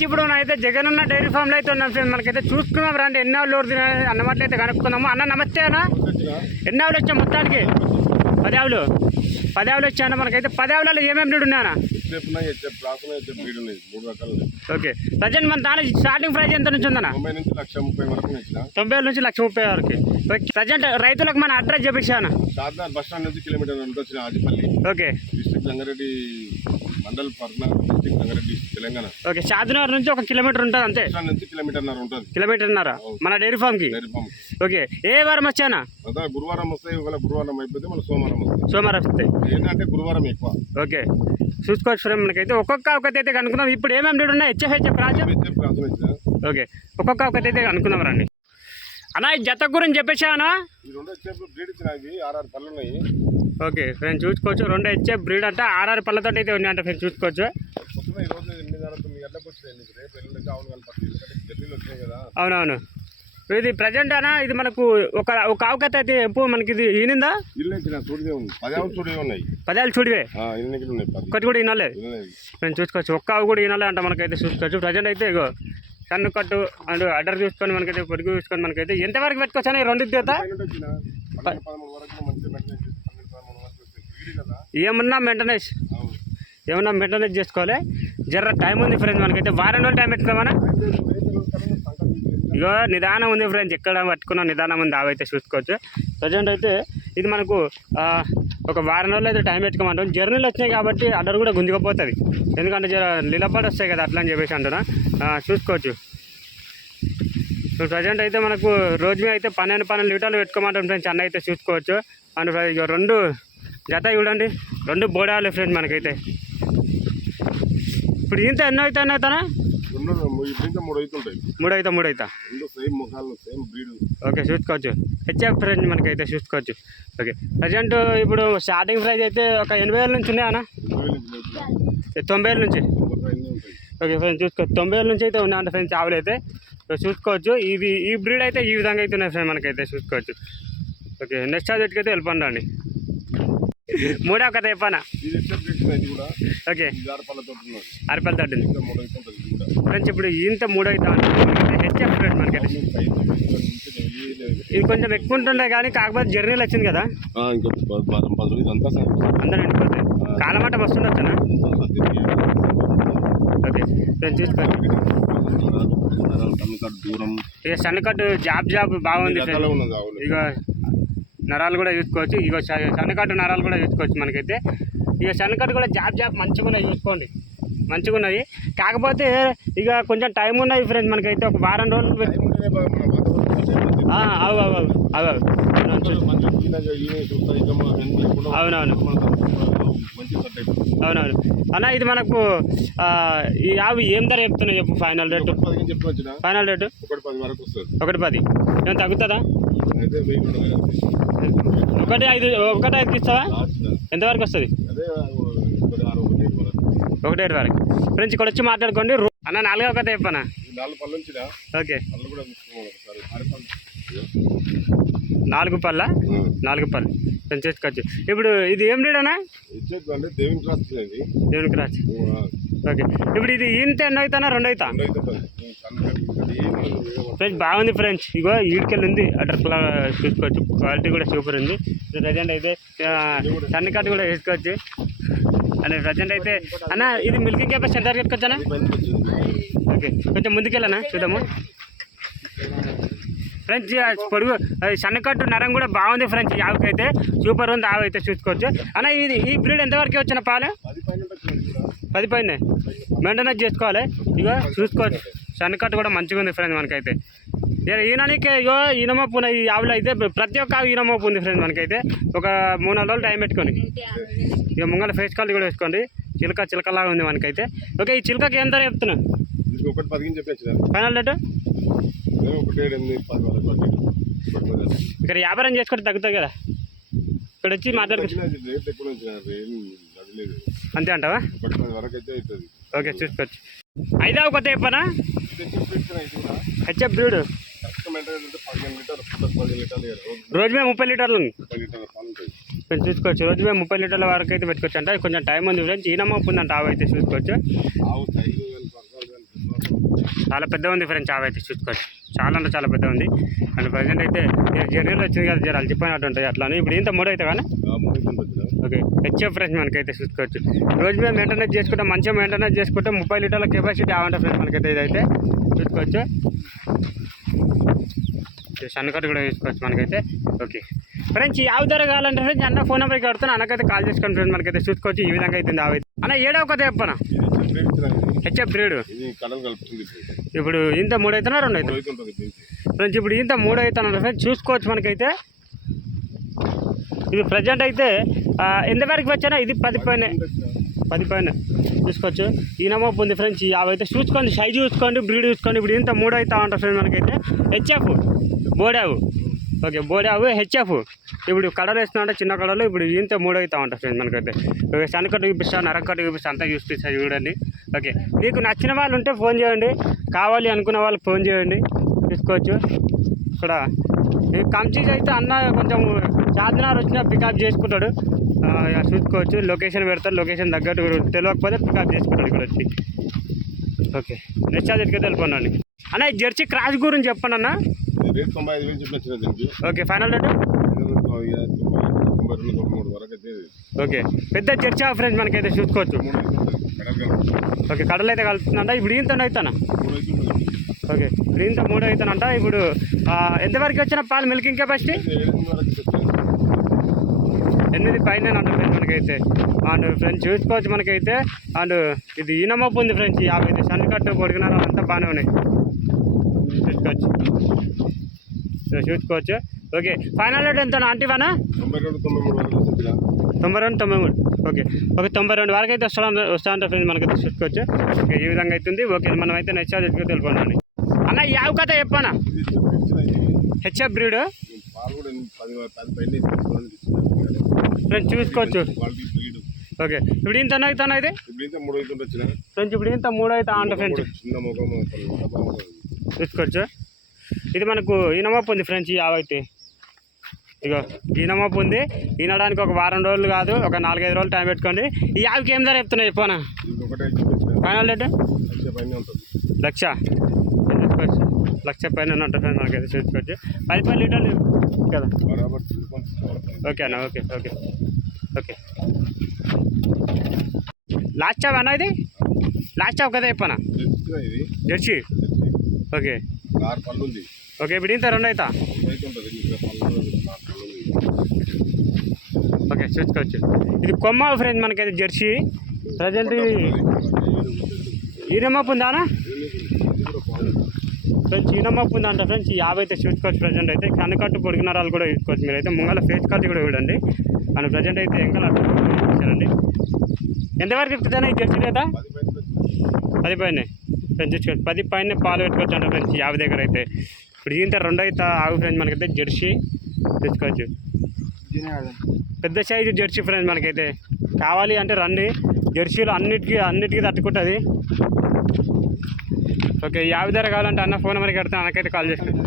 Friends ఇప్పుడు అయితే Jagananna dairy ఫామ్లో అయితే ఉన్నాం ఫ్రెండ్స్. మనకైతే చూసుకుందాం రండి ఎన్ని ఆవులు ఓడుతున్నాయి అన్నమాట అయితే కనుక్కుందాము. అన్న నమస్తే అన్న, ఎన్ని ఆవులు వచ్చాయి మొత్తానికి? 10 ఆవులు. 10 ఆవులు వచ్చాయన్న. మనకైతే 10 ఆవులలో ఏమేమి బ్రీడ్ ఉన్నాయన్నా? ఓకే. ప్రజెంట్ మన దాని స్టార్టింగ్ ప్రైస్ ఎంత నుంచి ఉందన్న? 90 నుంచి 130 వరకు. ప్రజెంట్ రైతులకు మన అడ్రస్ చూపించాను. బస్ స్టాండ్ నుంచి కిలోమీటర్ ఉంటుంది Adipalli. Okay. District Rangareddy mandal Parnagar, district Rangareddy, Telangana. Okay. Shadnagar నుంచి 1 కిలోమీటర్ ఉంటుంది అంతే. కిలోమీటర్న్నర ఉంటుంది. కిలోమీటర్న్నర మన డైరీ ఫామ్ కి. ఓకే. ఏ వారం వచ్చానా? గురువారం వస్తాయి. ఒకవేళ గురువారం అయిపోతే మన సోమవారం వస్తాయి. సోమవారం వస్తాయి. ఏంటంటే గురువారం ఎక్కువ. ఓకే. చూసుకోవచ్చు ఫ్రెండ్. మనకైతే ఒక్కొక్క అయితే కనుక్కుందాం. ఇప్పుడు ఏమేమి బ్రీడ్ ఉన్నాయి? హెచ్ఎఫ్ రాజు. ఓకే. ఒక్కొక్క అయితే కనుక్కుందాం రండి అన్న. ఈ జత గురించి చెప్పేసానా? ఓకే ఫ్రెండ్ చూసుకోవచ్చు. 2 హెచ్ఎఫ్ బ్రీడ్ అంటే 6 పళ్ళతో అయితే ఉన్నాయంట ఫ్రెండ్. చూసుకోవచ్చు. అవునవును. ఇది ప్రజెంట్ అన్న ఇది మనకు ఒక ఆవుకైతే అయితే ఎప్పుడు మనకి ఇది ఈనిందా? 10 ఆవులు చూడివే. ఒక్కటి కూడా ఈనాలే మేము చూసుకోవచ్చు. ఒక్క ఆవు కూడా ఈనాలే అంట మనకైతే చూసుకోవచ్చు. ప్రజెంట్ అయితే ఇగో సన్ను కట్టు అండ్ అడ్డర్ చూసుకొని మనకైతే పొడుగు చూసుకొని మనకైతే ఎంతవరకు పెట్టుకోవచ్చు అని 2 చేత ఏమన్నా మెయింటెనెన్స్ చేసుకోవాలి. జర్ర టైం ఉంది ఫ్రెండ్స్. మనకైతే వారం రోజులు టైం పెట్టుకోమన్నా. ఇగో నిదానం ఉంది ఫ్రెండ్స్. ఎక్కడ పట్టుకున్న నిదానం ఉంది. అవైతే చూసుకోవచ్చు. ప్రజెంట్ అయితే ఇది మనకు ఒక వారం రోజులు అయితే టైం పెట్టుకోమంటాం. జర్నీలు వచ్చినాయి కాబట్టి అడ్డర్ కూడా గుంజుకపోతుంది. ఎందుకంటే నిలబడి వస్తాయి కదా అట్లా అని చెప్పేసి అంటున్నా. చూసుకోవచ్చు. ప్రజెంట్ అయితే మనకు రోజు మీద అయితే 12 లీటర్లు పెట్టుకోమంటాం ఫ్రెండ్స్. అన్న అయితే చూసుకోవచ్చు. అండ్ ఇక 2 జత చూడండి. 2 బోడాలు ఫ్రెండ్స్ మనకైతే. ఇప్పుడు ఇంత ఎన్నో అవుతానా? 3 అవుతా. ఓకే. చూసుకోవచ్చు. హెచ్ఎఫ్ ఫ్రెండ్ మనకైతే చూసుకోవచ్చు. ఓకే. ప్రజెంట్ ఇప్పుడు స్టార్టింగ్ ప్రైస్ అయితే ఒక 80,000 నుంచి ఉన్నాయన్నా? 90,000 నుంచి. ఓకే ఫ్రెండ్స్ చూసుకోవచ్చు. 90,000 నుంచి అయితే ఉన్నాయంట ఫ్రెండ్స్ ఆవులు అయితే. చూసుకోవచ్చు. ఈ బ్రీడ్ అయితే ఈ విధంగా అయితే ఉన్నాయి ఫ్రెండ్ మనకైతే చూసుకోవచ్చు. ఓకే. నెక్స్ట్ సబ్జెక్ట్కి అయితే వెళ్ళిపోండి అండి. 3వ కథ చెప్పానా? ఓకే. 6 పళ్ళతో ఫ్రెండ్స్. ఇప్పుడు ఇంత 3 అవుతా హెచ్ఎఫ్ ఫ్రెండ్ మనకైతే. ఇది కొంచెం ఎక్కువ ఉంటుండే కానీ కాకపోతే జర్నీలు వచ్చింది కదా అందరూ ఎండిపోతాయి. కాలమాట వస్తుండొచ్చునా? ఓకే. చూసుకోండి. ఇక సన్నకట్టు జాబ్ బాగుంది. ఇక నరాలు కూడా చూసుకోవచ్చు. ఇక సన్నకట్టు నరాలు కూడా చూసుకోవచ్చు మనకైతే. ఇక సన్నకట్టు కూడా జాబ్ మంచిగా ఉన్నాయి. చూసుకోండి మంచిగా ఉన్నాయి. కాకపోతే ఇక కొంచెం టైం ఉన్నాయి ఫ్రెండ్స్ మనకైతే. ఒక వారం రోజులు అవునవును అన్న. ఇది మనకు ఈ ఆవు ఏం ధర చెప్తున్నాయి చెప్పు? Final rate 110. ఏమైనా తగ్గుతుందా? 1.5 ఇస్తావా? ఎంతవరకు వస్తుంది? 1.5 వరకు. ఫ్రెండ్స్ ఇక్కడ వచ్చి మాట్లాడుకోండి అన్న. 4వ కథ చెప్పనా? ఓకే. 4 పళ్ళ. ఫ్రెండ్స్ చేసుకోవచ్చు. ఇప్పుడు ఇది ఏం రేట్ అన్నా? దేవుని క్రాస్. ఓకే. ఇప్పుడు ఇది ఇంత ఎన్నో అవుతానా? 2 అవుతా ఫ్రెండ్స్. బాగుంది ఫ్రెండ్స్. ఇగో ఈడికెళ్ళి ఉంది. అడ్రస్ చూసుకోవచ్చు. క్వాలిటీ కూడా సూపర్ ఉంది. ప్రజెంట్ అయితే సన్నకట్టు కూడా వేసుకోవచ్చు. అంటే ప్రజెంట్ అయితే అన్న ఇది మిల్కింగ్ కెపాసిటీ ఎంత పెట్టుకోవచ్చా? ఓకే. కొంచెం ముందుకెళ్ళనా చూద్దాము ఫ్రెండ్స్. పొడుగు సన్నకట్టు నరం కూడా బాగుంది ఫ్రెండ్స్. ఈ ఆవుకి అయితే సూపర్ ఉంది. ఆవు అయితే చూసుకోవచ్చు అన్న. ఈ బ్రీడ్ ఎంతవరకు వచ్చిన పాలు? 10 పైన మెయింటెనెన్స్ చేసుకోవాలి. ఇగో చూసుకోవచ్చు. సన్నకట్టు కూడా మంచిగా ఉంది ఫ్రెండ్స్ మనకైతే. ఈయనకే ఇగో ఈనమోపు ఉన్నాయి. ఈ ఆవులు అయితే ప్రతి ఒక్క ఆవు ఈనమోపు ఉంది ఫ్రెండ్స్ మనకైతే. ఒక 3-4 రోజులు టైం పెట్టుకోండి. ఇక ముంగల ఫేస్ కాల్ కూడా వేసుకోండి. చిలకలాగా ఉంది మనకైతే. ఓకే. ఈ చిలకకి ఎంత చెప్తున్నా? ఫైనల్ రేటు ఇక్కడ వ్యాపారం చేసుకుంటే తగ్గుతుంది కదా. ఇక్కడ వచ్చి మాట్లాడుకోవచ్చు. అంతే అంటావా? ఓకే. చూసుకోవచ్చు. 5వ కొత్త చెప్పనా? HF breed. రోజు మేము 30 లీటర్లు చూసుకోవచ్చు. రోజు మేము 30 లీటర్ల వరకు అయితే పెట్టుకోవచ్చు అంట. కొంచెం టైం ఉంది ఫ్రెండ్స్. ఈనమోపు ఉందంట ఆవు అయితే చూసుకోవచ్చు. చాలా పెద్ద ఉంది ఫ్రెండ్స్ ఆవు అయితే చూసుకోవచ్చు. చాలా అంటే చాలా పెద్ద ఉంది. అండ్ ప్రజెంట్ అయితే జర్నీలో వచ్చింది కదా జర అలసిపోయినట్టు ఉంటుంది అట్లా అని. ఇప్పుడు ఇంత 3 అయితే కానీ ఓకే హెచ్ఎఫ్ ఫ్రెండ్స్ మనకైతే చూసుకోవచ్చు. రోజు మేము మెయింటెనెన్స్ చేసుకుంటాం, మంచిగా మెయింటెనెన్స్ చేసుకుంటే 30 లీటర్ల కెపాసిటీ ఆవంట ఫ్రెండ్స్ మనకైతే ఇదైతే చూసుకోవచ్చు. సన్నకట్టు కూడా చూసుకోవచ్చు మనకైతే. ఓకే ఫ్రెండ్స్ ఈ ఆవు ధర కావాలంటే ఫ్రెండ్స్ అన్న ఫోన్ నెంబర్కి కడుతున్నా, అన్నకైతే కాల్ చేసుకోండి ఫ్రెండ్స్ మనకైతే చూసుకోవచ్చు. ఈ విధంగా అవుతుంది ఆవు అయితే. అన్న ఏడవ కథ చెప్పనా హెచ్ఎఫ్ బ్రీడ్. ఇప్పుడు ఇంత 3 అవుతున్నా 2 అవుతుంది ఫ్రెండ్స్. ఇప్పుడు ఇంత 3 అవుతున్నా ఫ్రెండ్స్ చూసుకోవచ్చు మనకైతే. ఇది ప్రజెంట్ అయితే ఎంతవరకు వచ్చానా ఇది 10 పైన చూసుకోవచ్చు. ఈ నమోపు ఉంది ఫ్రెండ్స్. ఈ ఆవు అయితే చూసుకోండి, సైజు చూసుకోండి, బ్రీడ్ చూసుకోండి. ఇప్పుడు ఇంత 3 అవుతా ఉంటారు ఫ్రెండ్స్ మనకైతే. హెచ్ఎఫ్ బోడావు. ఓకే బోడావు హెచ్ఎఫ్. ఇప్పుడు కడలు వేస్తున్నా చిన్న కడలు. ఇప్పుడు ఇంత 3 అవుతా ఉంటారు ఫ్రెండ్స్ మనకైతే. ఓకే సన్నకట్టు చూపిస్తాను, నరకట్టు చూపిస్తాను, అంతా చూపిస్తాను చూడండి. ఓకే మీకు నచ్చిన వాళ్ళు ఉంటే ఫోన్ చేయండి, కావాలి అనుకున్న వాళ్ళకి ఫోన్ చేయండి చూసుకోవచ్చు. ఇక్కడ కంచీస్ అయితే అన్న కొంచెం చార్జినార్ వచ్చినా పికప్ చేసుకుంటాడు చూసుకోవచ్చు. లొకేషన్ పెడతాడు, లొకేషన్ తగ్గట్టు తెలియకపోతే పికప్ చేసుకుంటాడు ఇక్కడ వచ్చి. ఓకే నెక్స్ట్ అది ఎట్లా తెలుపండి అన్న. ఈ జెర్సీ క్రాస్ గురించి చెప్పండి అన్న. ఓకే ఫైనల్ రేటు ఓకే పెద్ద జెర్సీ ఫ్రెండ్స్ మనకైతే చూసుకోవచ్చు. ఓకే కడలు అయితే కలుపుతుందంట. ఇప్పుడు ఇంత అవుతానా ఓకే ఇప్పుడు ఇంత 3 అవుతానంట. ఇప్పుడు ఎంతవరకు వచ్చిన పాలు మిల్కింగ్ కెపాసిటీ 8 పైన అంట ఫ్రెండ్స్ మనకైతే. అండ్ ఫ్రెండ్స్ చూసుకోవచ్చు మనకైతే. అండ్ ఇది ఈనమప్పు ఉంది ఫ్రెండ్స్. 50 సన్నకట్టు పొడిగినారు అంతా బాగానే ఉన్నాయి చూసుకోవచ్చు. ఓకే ఫైనల్ రేట్ ఎంత అంటివానా 92-93. ఓకే ఓకే 92 వరకు అయితే వస్తా ఉంటారు ఫ్రెండ్స్ మనకైతే చూసుకోవచ్చు. ఓకే ఈ విధంగా అవుతుంది. ఓకే మనం అయితే నెక్స్ట్ ఎదుగు తెలుపండి అన్న. ఈ ఆవు కథ చెప్పనా హెచ్ఎఫ్ బ్రీడ్ ఫ్రెండ్స్ చూసుకోవచ్చు. ఓకే ఇప్పుడు ఇంత అవుతాను అయితే ఫ్రెండ్స్. ఇప్పుడు ఇంత 3 అవుతా అంట ఫ్రెండ్స్ చూసుకోవచ్చు. ఇది మనకు ఈనమప్పు ఉంది ఫ్రెండ్స్. ఈ ఆవు అయితే ఇగో ఈనమప్పు ఉంది. ఈనడానికి ఒక వారం రోజులు కాదు, ఒక 4-5 రోజులు టైం పెట్టుకోండి. ఈ ఆవుకి ఏం ధర చెప్తున్నాయి చెప్పనా ఫైనల్ రేటు 1,00,000 చూసుకోవచ్చు. 1,00,000 పైన ఉంటుంది ఫ్రెండ్స్ మనకైతే చూసుకోవచ్చు. 10 లీటర్లు కదా. ఓకే అన్న ఓకే ఓకే ఓకే లాస్ట్ చావ్ అన్న. ఇది లాస్ట్ చావ్ కదా చెప్పనా జెర్సీ. ఓకే ఓకే ఇప్పుడు ఇంత 2 అవుతా ఓకే చూసుకోవచ్చు. ఇది కొమ్మ ఫ్రెండ్స్ మనకైతే జెర్సీ. ప్రజెంట్ ఈనమప్పు ఉందానా ఫ్రెండ్స్. ఈనమప్పు ఉందంట ఫ్రెండ్స్. ఈ 50 అయితే చూసుకోవచ్చు. ప్రజెంట్ అయితే కన్నుకట్టు పొడిగిన నరాలు కూడా చూసుకోవచ్చు. మీరైతే ముంగల ఫేస్ కట్ కూడా చూడండి. అండ్ ప్రజెంట్ అయితే ఎంకలు అట్లా చూసారండి. ఎంతవరకు చెప్తుందా ఈ జెర్సీ రేత 10 పైన ఫ్రెండ్స్ చూసుకోవచ్చు. 10 పైన పాలు పెట్టుకోవచ్చు అంట ఫ్రెండ్స్ 50 దగ్గర అయితే. ఇప్పుడు ఇంత 2 అవుతా ఆవు ఫ్రెండ్స్ మనకైతే జెర్సీ చూసుకోవచ్చు. పెద్ద సైజు జెర్సీ ఫ్రెండ్స్ మనకైతే. కావాలి అంటే రండి, జెర్సీలు అన్నిటికీ తట్టుకుంటుంది. ఓకే 50 ధర కావాలంటే అన్న ఫోన్ నెంబర్కి కడితే అన్నకైతే కాల్ చేసుకోండి.